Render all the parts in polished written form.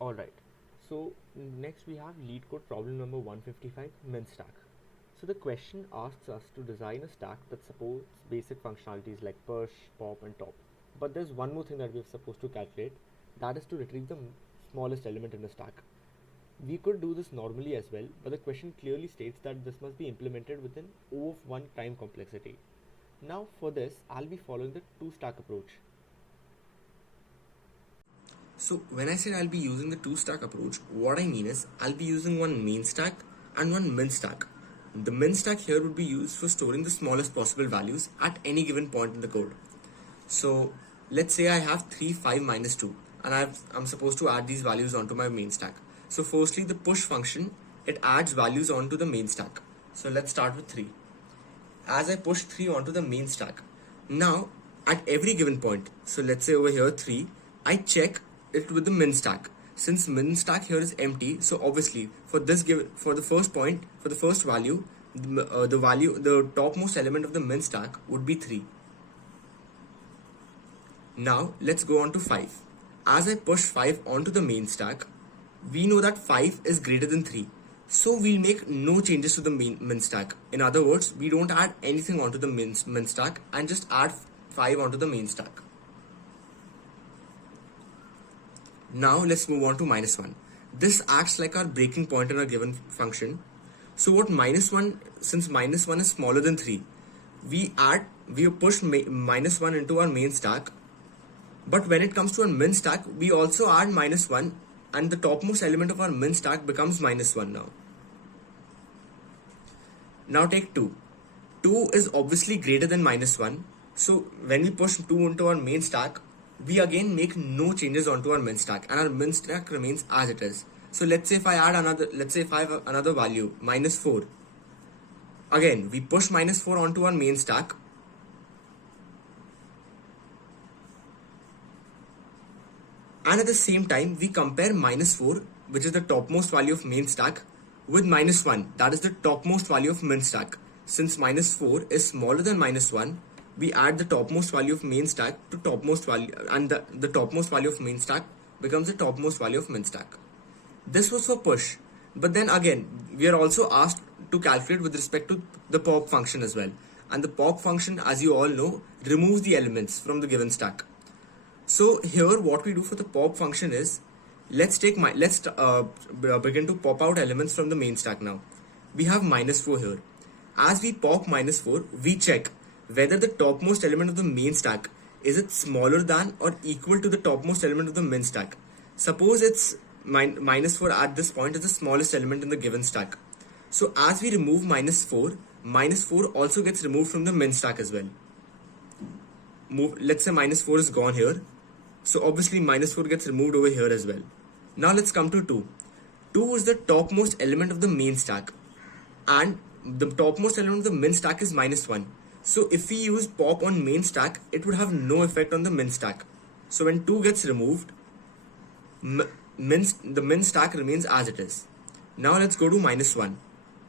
Alright, so next we have Leetcode problem number 155, min stack. So the question asks us to design a stack that supports basic functionalities like push, pop and top. But there's one more thing that we're supposed to calculate, that is to retrieve the smallest element in the stack. We could do this normally as well, but the question clearly states that this must be implemented within O of 1 time complexity. Now for this, I'll be following the two-stack approach. So when I said I'll be using the two-stack approach, what I mean is I'll be using one main stack and one min stack. The min stack here would be used for storing the smallest possible values at any given point in the code. So let's say I have 3, 5, minus 2 and I'm supposed to add these values onto my main stack. So firstly, the push function, it adds values onto the main stack. So let's start with 3. As I push 3 onto the main stack, now at every given point, so let's say over here 3, I check it with the min stack. Since min stack here is empty, so obviously for the first value, the topmost element of the min stack would be 3. Now let's go on to 5. As I push 5 onto the main stack, we know that 5 is greater than 3. So we'll make no changes to the min stack. In other words, we don't add anything onto the min stack and just add 5 onto the main stack. Now let's move on to minus 1. This acts like our breaking point in a given function. So what minus 1, since minus 1 is smaller than 3, we push minus 1 into our main stack. But when it comes to our min stack, we also add minus 1 and the topmost element of our min stack becomes minus 1 now. Now take 2. 2 is obviously greater than minus 1. So when we push 2 into our main stack, we again make no changes onto our min stack and our min stack remains as it is. So let's say if I have another value, minus 4. Again, we push minus 4 onto our main stack. And at the same time, we compare minus 4, which is the topmost value of main stack, with minus 1, that is the topmost value of min stack. Since minus 4 is smaller than minus 1, we add the topmost value of main stack to topmost value, and the topmost value of main stack becomes the topmost value of min stack. This was for push, but then again, we are also asked to calculate with respect to the pop function as well. And the pop function, as you all know, removes the elements from the given stack. So here what we do for the pop function is, let's begin to pop out elements from the main stack now. We have minus 4 here. As we pop minus 4, we check whether the topmost element of the main stack, is it smaller than or equal to the topmost element of the min stack. Suppose it's minus 4 at this point is the smallest element in the given stack. So as we remove minus 4 also gets removed from the min stack as well. Let's say minus 4 is gone here. So obviously minus 4 gets removed over here as well. Now let's come to 2. 2 is the topmost element of the main stack. And the topmost element of the min stack is minus 1. So if we use pop on main stack, it would have no effect on the min stack. So when 2 gets removed, the min stack remains as it is. Now let's go to minus 1.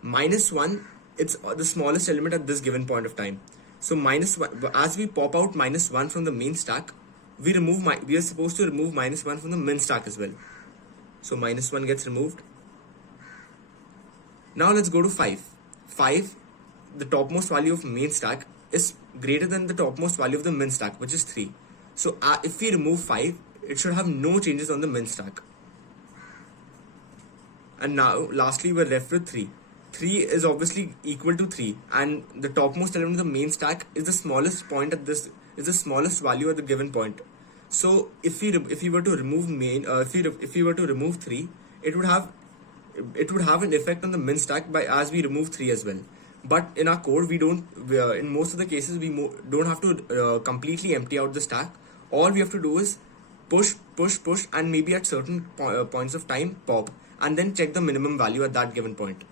Minus 1, it's the smallest element at this given point of time. So minus 1, as we pop out minus 1 from the main stack, we are supposed to remove minus 1 from the min stack as well. So minus 1 gets removed. Now let's go to 5. 5, the topmost value of main stack is greater than the topmost value of the min stack, which is 3. So if we remove 5, it should have no changes on the min stack. And now lastly we're left with 3. 3 is obviously equal to 3, and the topmost element of the main stack is the smallest point at this, is the smallest value at the given point. So if we were to remove if we were to remove 3, it would have an effect on the min stack as we remove 3 as well. But in our code, in most of the cases we don't have to completely empty out the stack. All we have to do is push, and maybe at certain points of time pop, and then check the minimum value at that given point.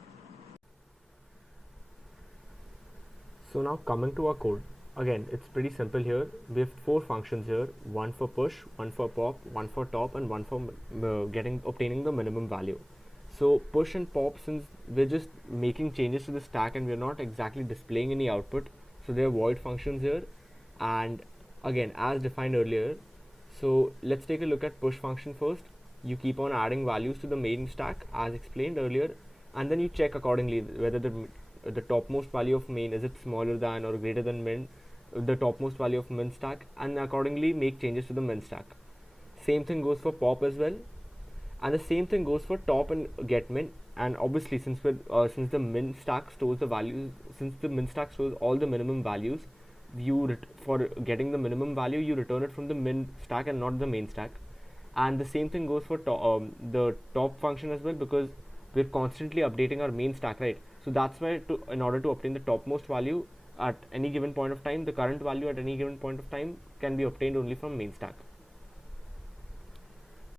So now coming to our code, again it's pretty simple here. We have 4 functions here, one for push, one for pop, one for top, and one for obtaining the minimum value. So push and pop, since we're just making changes to the stack and we're not exactly displaying any output, so they're void functions here. And again, as defined earlier, so let's take a look at push function first. You keep on adding values to the main stack as explained earlier, and then you check accordingly whether the topmost value of main is it smaller than or greater than min, the topmost value of min stack, and accordingly make changes to the min stack. Same thing goes for pop as well, and the same thing goes for top and get min. And obviously, since the min stack stores the values, since the min stack stores all the minimum values, for getting the minimum value you return it from the min stack and not the main stack. And the same thing goes for the top function as well, because we're constantly updating our main stack, right? So that's why in order to obtain the topmost value at any given point of time, the current value at any given point of time can be obtained only from main stack.